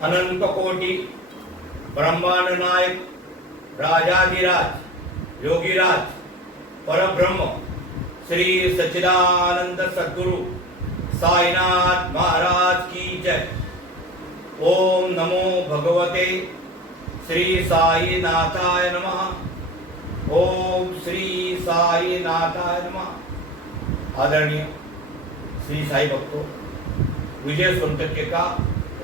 अनंत कोटि ब्रह्मांड नायक राजाधिराज योगीराज परब्रह्म श्री सच्चिदानंद सद्गुरु साईनाथ महाराज की जय। ओम नमो भगवते श्री साई नाथाय नमः। ओम श्री साई नाथाय नमः। आदरणीय श्री साई भक्तों, विजय सोनटक्के का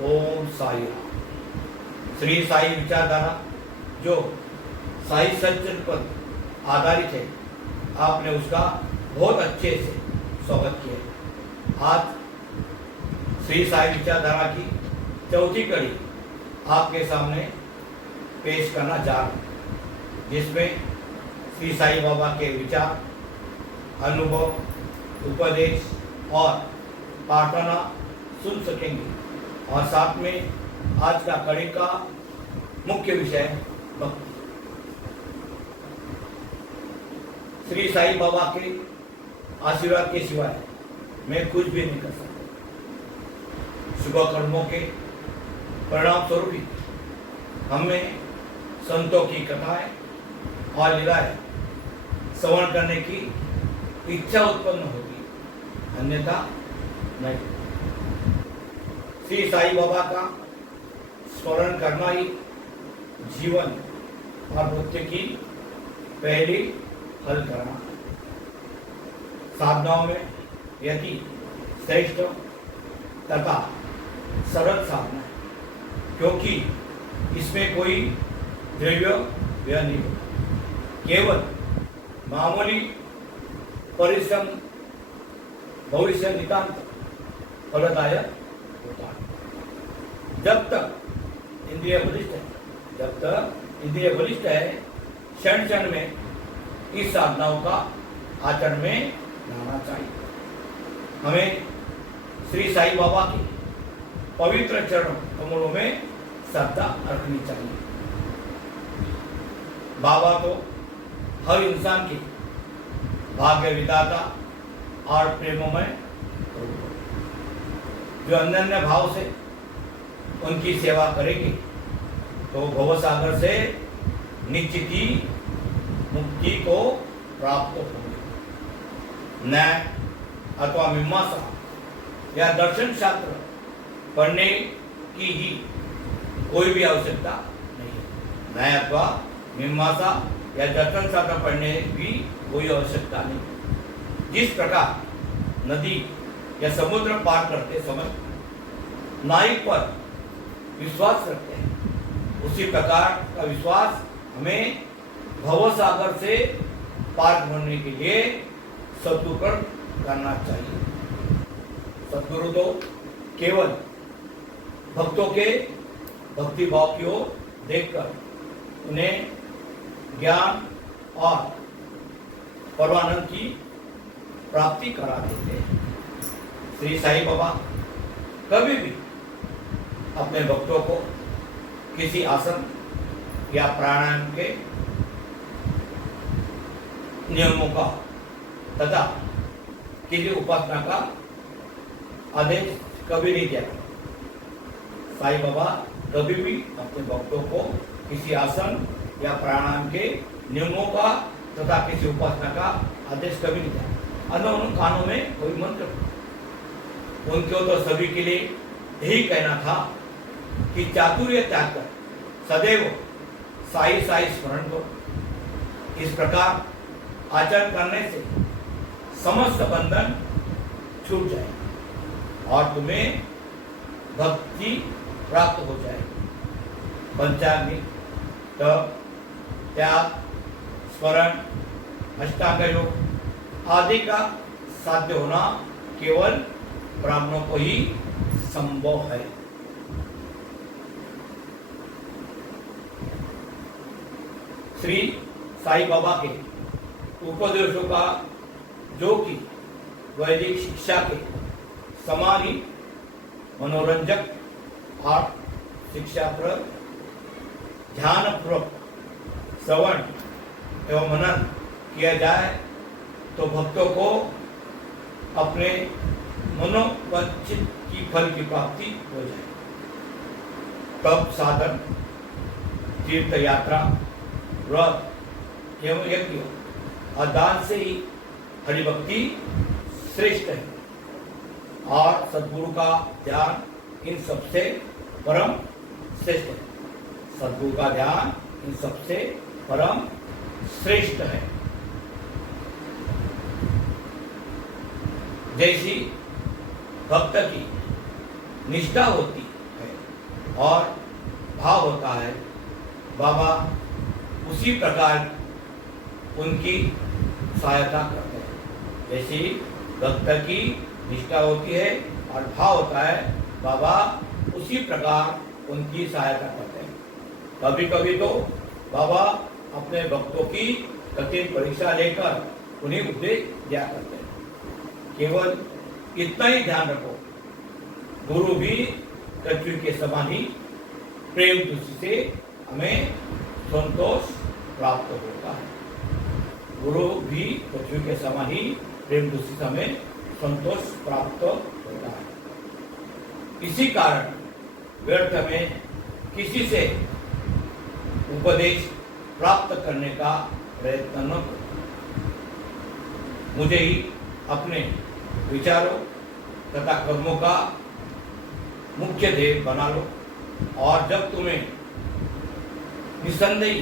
ओम साई राम। श्री साई विचारधारा जो साई सज्जन पर आधारित है, आपने उसका बहुत अच्छे से स्वागत किया। आज श्री साई विचारधारा की चौथी कड़ी आपके सामने पेश करना जा रहा हूं, जिसमें श्री साई बाबा के विचार, अनुभव, उपदेश और प्रार्थना सुन सकेंगे। और साथ में आज का कड़ी का मुख्य विषय भक्ति। श्री साई बाबा के आशीर्वाद के सिवाय मैं कुछ भी नहीं कर सकता। शुभ कर्मों के परिणाम स्वरूप ही हमें संतों की कथाएं और लीलाएं श्रवण करने की इच्छा उत्पन्न होगी, अन्यथा नहीं। श्री साई बाबा का स्मरण करना ही जीवन और मृत्यु की पहली हल करना साधनाओं में यदि श्रेष्ठ तथा सरल साधना है, क्योंकि इसमें कोई द्रव्य व्यय नहीं होता। केवल मामूली परिश्रम भविष्य नितांत फलदायक होता है। जब तक इंद्रिय बलिष्ठ है, क्षण क्षण में इस साधनाओं का आचरण में लाना चाहिए। हमें श्री साई बाबा के पवित्र चरण कमलों में श्रद्धा रखनी चाहिए। बाबा तो हर इंसान के भाग्य विधाता और प्रेममय जो अनन्य भाव से उनकी सेवा करेंगे तो भवसागर से निश्चित ही मुक्ति को प्राप्त होंगे। न्याय अथवा मीमांसा या दर्शन शास्त्र पढ़ने की ही कोई भी आवश्यकता नहीं है। न्याय अथवा मीमांसा या दर्शन शास्त्र पढ़ने की कोई आवश्यकता नहीं। जिस प्रकार नदी या समुद्र पार करते समय नाविक पर विश्वास रखते हैं, उसी प्रकार का विश्वास हमें भवसागर से पार करने के लिए सद्गुरु पर करना चाहिए। सद्गुरु तो केवल भक्तों के भक्ति भाव की ओर देखकर उन्हें ज्ञान और परमानंद की प्राप्ति करा देते हैं। श्री साई बाबा कभी भी अपने भक्तों को किसी आसन या प्राणायाम के नियमों का तथा किसी उपासना का आदेश कभी नहीं दिया। साई बाबा कभी भी अपने भक्तों को किसी आसन या प्राणायाम के नियमों का तथा किसी उपासना का आदेश कभी नहीं दिया। उन कानों में कोई मंत्र उनको तो सभी के लिए यही कहना था कि चातुर्य त्याग कर सदैव साई साई स्मरण करो। इस प्रकार आचरण करने से समस्त बंधन छूट जाए और तुम्हें भक्ति प्राप्त हो जाए। पंचाग्नि, तप, त्याग, स्मरण, अष्टांग योग आदि का साध्य होना केवल ब्राह्मणों को ही संभव है। श्री साई बाबा के उपदेशों का जो कि वैदिक शिक्षा के समान ही मनोरंजक और शिक्षाप्रद ध्यानपूर्वक श्रवण एवं मनन किया जाए तो भक्तों को अपने मनोवांछित की फल की प्राप्ति हो जाए। तप साधन, तीर्थ यात्रा, व्रत एवं यज्ञ और दान से ही हरिभक्ति श्रेष्ठ है और सद्गुरु का ध्यान इन सबसे परम श्रेष्ठ है। सद्गुरु का ध्यान इन सबसे परम श्रेष्ठ है। जैसी भक्त की निष्ठा होती है और भाव होता है, बाबा उसी प्रकार उनकी सहायता करते हैं। जैसी भक्त की निष्ठा होती है और भाव होता है, बाबा उसी प्रकार उनकी सहायता करते हैं। कभी कभी तो बाबा अपने भक्तों की कठिन परीक्षा लेकर उन्हें उपदेश दिया करते हैं। केवल इतना ही ध्यान रखो, गुरु भी पृथ्वी के समान ही प्रेम दृष्टि से हमें संतोष प्राप्त होता है। गुरु भी पृथ्वी के समान ही प्रेम दृष्टि से हमें संतोष प्राप्त होता है। इसी कारण व्यर्थ में किसी से उपदेश प्राप्त करने का प्रयत्न न करो। मुझे ही अपने विचारों तथा कर्मों का मुख्य ध्येय बना लो और जब तुम्हें निसंदेह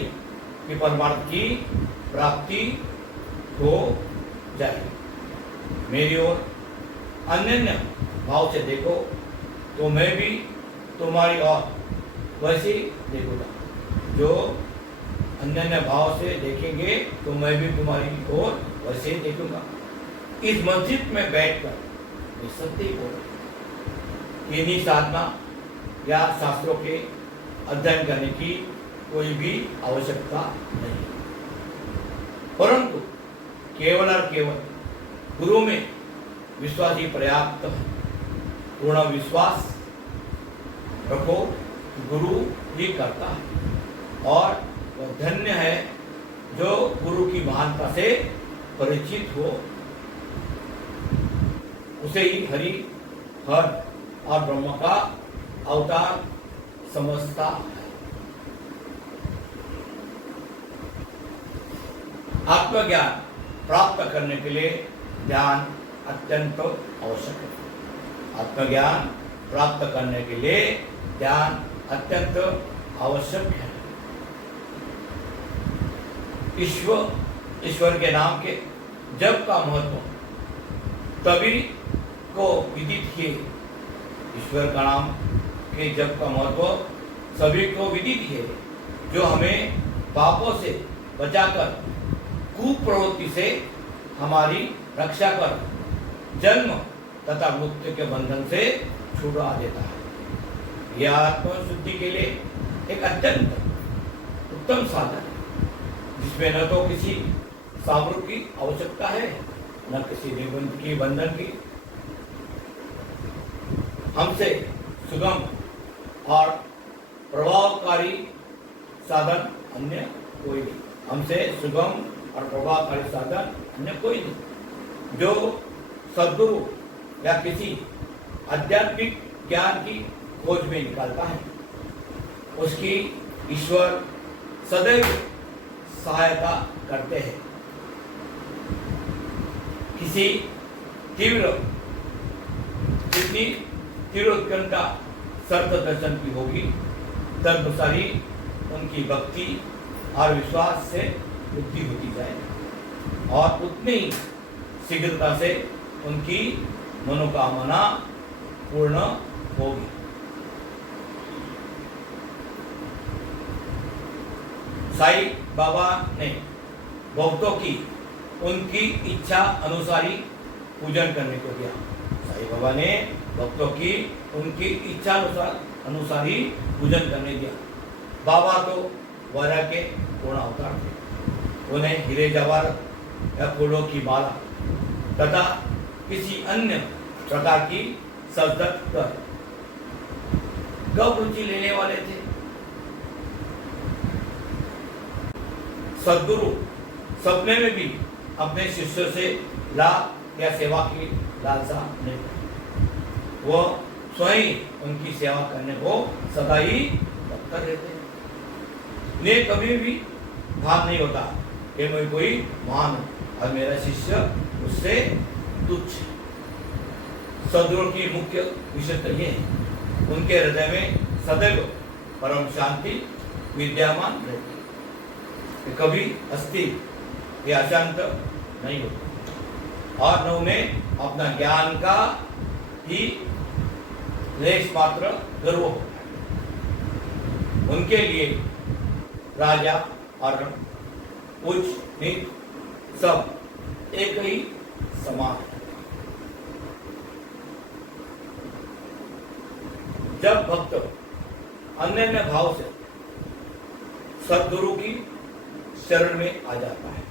कि परमार्थ की प्राप्ति हो जाएगी, मेरी ओर अनन्य भाव से देखो तो मैं भी तुम्हारी ओर वैसे ही देखूंगा। जो अनन्य भाव से देखेंगे तो मैं भी तुम्हारी ओर वैसे ही देखूंगा। इस मस्जिद में बैठकर निसंदेह बोलो, इन्हीं साधना या शास्त्रों के अध्ययन करने की कोई भी आवश्यकता नहीं, परंतु केवल और केवल गुरु में विश्वास ही पर्याप्त है। पूर्ण विश्वास रखो, गुरु ही करता है और वह धन्य है जो गुरु की महानता से परिचित हो, उसे ही हरि, हर और ब्रह्म का अवतार समझता है। आत्मज्ञान प्राप्त करने के लिए ध्यान अत्यंत आवश्यक है। आत्मज्ञान प्राप्त करने के लिए ध्यान अत्यंत आवश्यक है। ईश्वर के नाम के जप का महत्व तभी को विदित किए। ईश्वर का नाम के जप का महत्व सभी को विदित है, जो हमें पापों से बचाकर कुप्रवृत्ति से हमारी रक्षा कर जन्म तथा मृत्यु के बंधन से छुड़ा देता है। यह आत्मशुद्धि के लिए एक अत्यंत उत्तम साधन है, जिसमें न तो किसी सामग्री की आवश्यकता है न किसी निबंध की बंधन की। हमसे सुगम और प्रभावकारी साधन अन्य कोई नहीं। हमसे सुगम और प्रभावकारी साधन अन्य कोई नहीं। जो सद्गुरु या किसी आध्यात्मिक ज्ञान की खोज में निकालता है, उसकी ईश्वर सदैव सहायता करते हैं। किसी जितनी तीव्र उत्कंठा सर्व दर्शन की होगी, तदनुसार ही उनकी भक्ति और विश्वास से वृद्धि होती जाएगी और उतनी ही शीघ्रता से उनकी मनोकामना पूर्ण होगी। साईं बाबा ने भक्तों की उनकी इच्छा अनुसार ही पूजन करने को दिया। साईं बाबा ने भक्तों की उनकी इच्छा अनुसार ही पूजन करने दिया। बाबा तो वैराग्य के पूर्ण अवतार थे। उन्हें हीरे जवाहर या फूलों की माला तथा किसी अन्य प्रकार की सजदत कर कब रुचि लेने वाले थे। सद्गुरु सपने में भी अपने शिष्यों से लाभ या सेवा की लालसा नहीं, वह स्वयं उनकी सेवा करने को सदा ही तत्पर रहते हैं। उन्हें कभी भी भान नहीं होता कि मैं कोई महान हूं और मेरा शिष्य उससे तुच्छ है। सद्गुरु की मुख्य विशेषता ये है, उनके हृदय में सदैव परम शांति विद्यमान रहती है, कभी अस्थिर या अशांत नहीं होती और न उन्हें अपना ज्ञान का ही लेश मात्र गर्व होता है। उनके लिए राजा और उच्च नीच सब एक ही समान है। जब भक्त अन्य भाव से सद्गुरु की शरण में आ जाता है,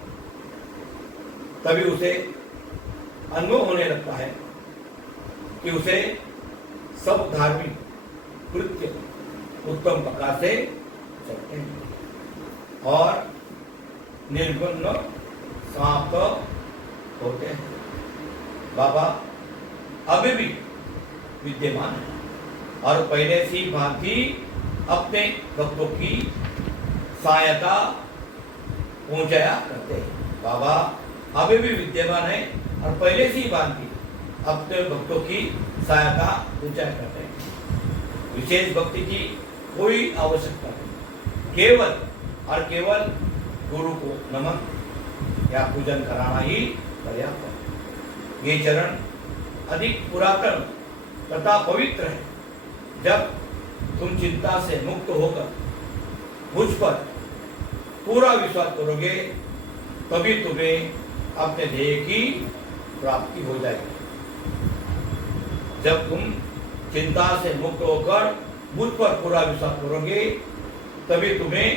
तभी उसे अनुभव होने लगता है कि उसे सब धार्मिक कृत्य उत्तम प्रकार से चलते हैं और निर्गुण समाप्त होते हैं। बाबा अभी भी विद्यमान है और पहले से भांति अपने भक्तों की सहायता पहुंचाया करते हैं। बाबा अभी भी विद्यमान है और पहले से भांति अपने भक्तों की सहायता पहुंचाया करते हैं। विशेष भक्ति की कोई आवश्यकता नहीं, केवल और केवल गुरु को नमन या पूजन कराना ही पर्याप्त है। ये चरण अधिक पुरातन तथा पवित्र है। जब तुम चिंता से मुक्त होकर मुझ पर पूरा विश्वास करोगे, तभी तुम्हें अपने ध्येय की प्राप्ति हो जाएगी। जब तुम चिंता से मुक्त होकर मुझ पर पूरा विश्वास करोगे, तभी तुम्हें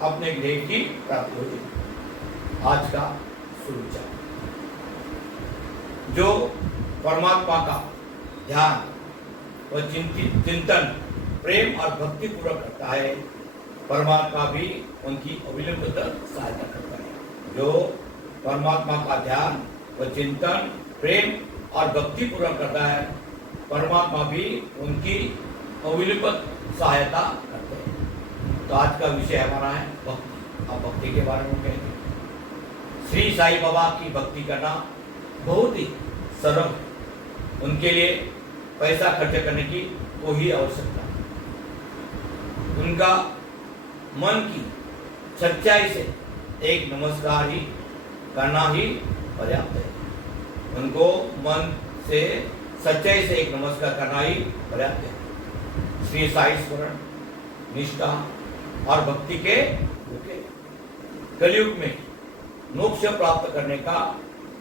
अपने ध्येय की प्राप्ति हो जाएगी। आज का सुविचार, जो परमात्मा का ध्यान व चिंतन प्रेम और भक्ति पूर्वक करता है, परमात्मा भी उनकी अविलंबित सहायता करता है। जो परमात्मा का ध्यान व चिंतन प्रेम और भक्ति पूर्वक करता है, परमात्मा भी उनकी अविलंबित सहायता करते हैं। तो आज का विषय हमारा है भक्ति। अब भक्ति के बारे में कहेंगे। श्री साईं बाबा की भक्ति करना बहुत ही सरल है। उनके लिए पैसा खर्च करने की कोई आवश्यकता नहीं। उनका मन की सच्चाई से एक नमस्कार ही करना ही पर्याप्त है। उनको मन से सच्चाई से एक नमस्कार करना ही पर्याप्त है। श्री साई स्मरण, निष्ठा और भक्ति के कलयुग में मोक्ष प्राप्त करने का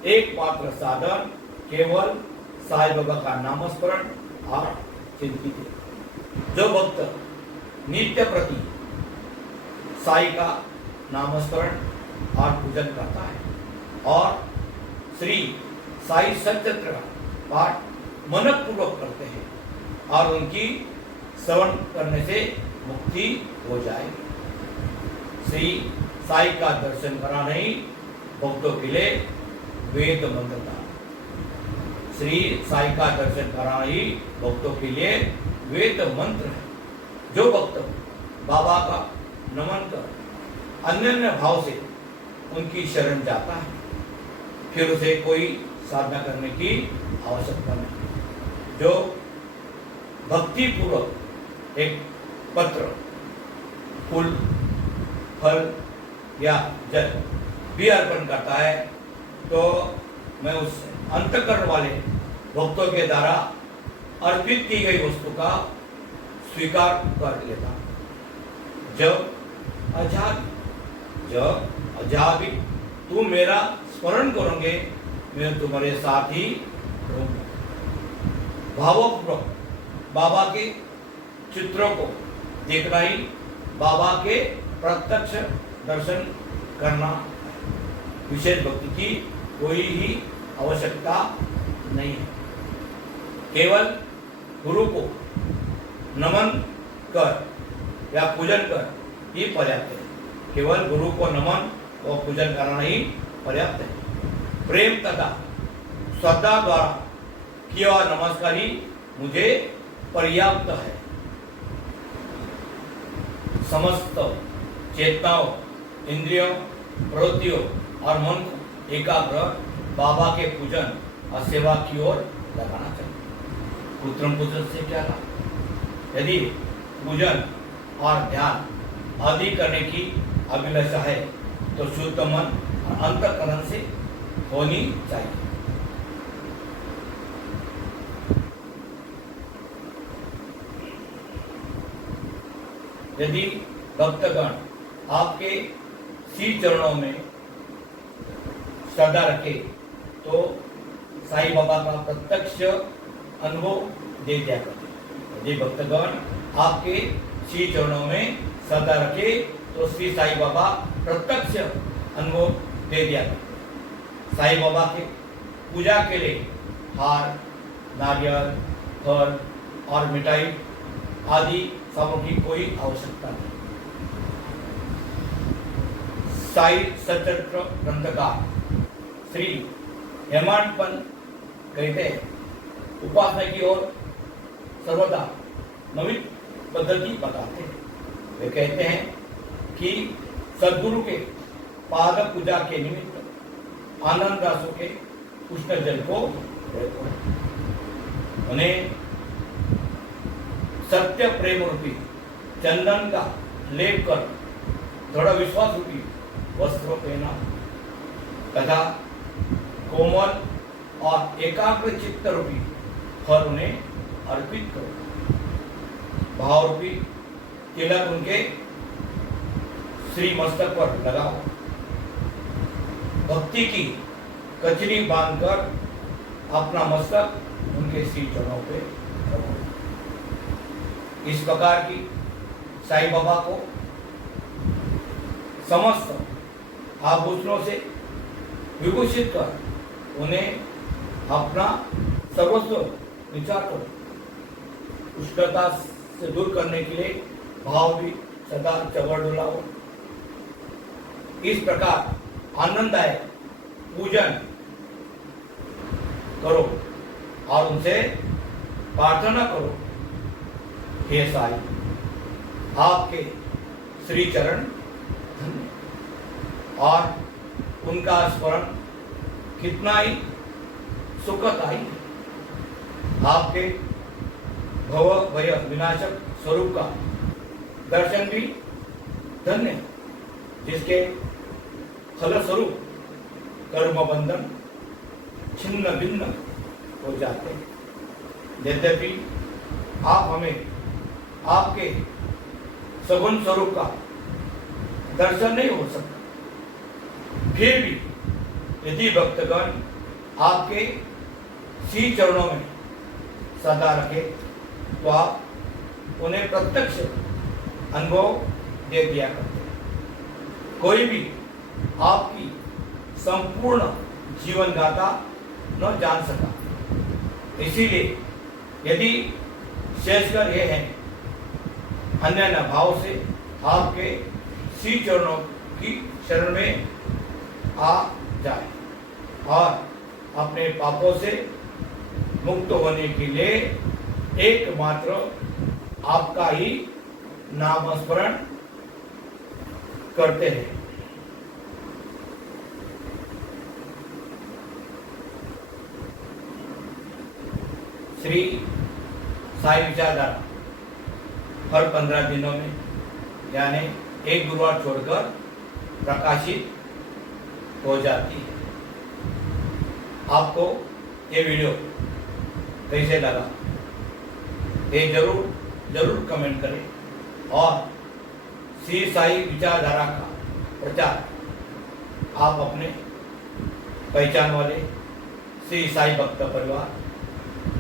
एकमात्र साधन केवल साई बाबा का नामस्मरण और चिंतित है। जो भक्त नित्य प्रति साई का नामस्मरण और पूजन करता है और श्री साई सच्चित्र का पाठ मनपूर्वक करते हैं और उनकी श्रवण करने से मुक्ति हो जाएगी। श्री साई का दर्शन कराना ही भक्तों के लिए वेद मंत्र था। श्री साई का दर्शन कराना ही भक्तों के लिए वेद मंत्र है। जो भक्त बाबा का नमन कर अन्य भाव से उनकी शरण जाता है, फिर उसे कोई साधना करने की आवश्यकता नहीं। जो भक्ति पूर्वक एक पत्र, फूल, फल या जल भी अर्पण करता है, तो मैं उस अंतःकरण वाले भक्तों के द्वारा अर्पित की गई वस्तु का स्वीकार कर लेता। जब अजाबी तुम मेरा स्मरण करोगे, मैं तुम्हारे साथ ही रहूंगा। भावपूर्वक बाबा के चित्रों को देखना ही बाबा के प्रत्यक्ष दर्शन करना। विशेष भक्ति की कोई ही आवश्यकता नहीं है। केवल गुरु को नमन कर या पूजन कर ही पर्याप्त है। केवल गुरु को नमन और पूजन करना ही पर्याप्त है। प्रेम तथा श्रद्धा द्वारा किया हुआ नमस्कार ही मुझे पर्याप्त है। समस्त चेतनाओं, इंद्रियों, प्रवृत्तियों और मन को एकाग्र बाबा के पूजन और सेवा की ओर लगाना चाहिए। पुत्रम पुत्र से क्या लाभ? यदि पूजन और ध्यान आदि करने की अभिलाषा है तो शुद्ध मन और अंतःकरण से होनी चाहिए। यदि भक्तगण आपके श्री चरणों में श्रद्धा रखे तो साईं बाबा का प्रत्यक्ष अनुभव दे दिया करते। यदि भक्तगण आपके श्री चरणों में श्रद्धा रखे तो श्री साईं बाबा प्रत्यक्ष अनुभव दे दिया करते। साईं बाबा के पूजा के लिए हार, नारियल, फल और मिठाई आदि सामग्री की कोई आवश्यकता नहीं। साई सचरित्र ग्रंथकार श्री हेमाडपंत कहते हैं, उपासना की ओर सर्वदा नवीन पद्धति बताते हैं। वे कहते हैं कि सद्गुरु के पाद पूजा के निमित्त आनंद रासों के उष्ण जल को उन्हें सत्य प्रेम रूपी चंदन का लेप कर दृढ़ विश्वास रूपी वस्त्र पहना तथा कोमल और एकाग्र चित्त रूपी फल उन्हें अर्पित करो। भाव रूपी तिलक उनके श्री मस्तक पर लगाओ। भक्ति की कचरी बांधकर अपना मस्तक उनके श्री चरणों पे रखो। इस प्रकार की साईं बाबा को समस्त आभूषणों से विभूषित कर उन्हें अपना सर्वस्व विचार करो। उष्णता से दूर करने के लिए भाव भी सदा चवर डुलाओ। इस प्रकार आनंददायक पूजन करो और उनसे प्रार्थना करो, हे साईं, आपके श्री चरण धन्य और उनका स्मरण कितना ही सुखदायी है। आपके भव भय विनाशक स्वरूप का दर्शन भी धन्य है, जिसके फलस्वरूप कर्म बंधन छिन्न भिन्न हो जाते हैं। यद्यपि आप हमें आपके सगुण स्वरूप का दर्शन नहीं हो सकता, फिर भी यदि भक्तगण आपके श्री चरणों में सदा रखे तो आप उन्हें प्रत्यक्ष अनुभव दे दिया करते हैं। कोई भी आपकी संपूर्ण जीवन गाथा न जान सका। इसीलिए यदि शेषकर ये है अन्य न भाव से आपके श्री चरणों की शरण में आ जाए और अपने पापों से मुक्त होने के लिए एकमात्र आपका ही नाम स्मरण करते हैं। श्री साई विचारधारा हर 15 दिनों में यानी एक गुरुवार छोड़कर प्रकाशित हो जाती है। आपको ये वीडियो कैसे लगा ये जरूर कमेंट करें और श्री साई विचारधारा का प्रचार आप अपने पहचान वाले श्री साई भक्त परिवार,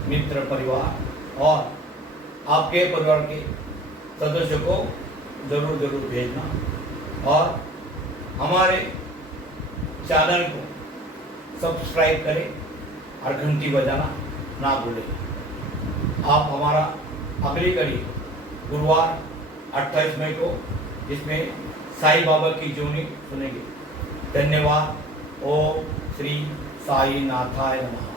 मित्र परिवार और आपके परिवार के सदस्यों को जरूर भेजना और हमारे चैनल को सब्सक्राइब करें और घंटी बजाना ना भूलें। आप हमारा अगली कड़ी गुरुवार 28 मई को जिसमें साईं बाबा की जीवनी सुनेंगे। धन्यवाद। ओम श्री साई नाथाय नमः।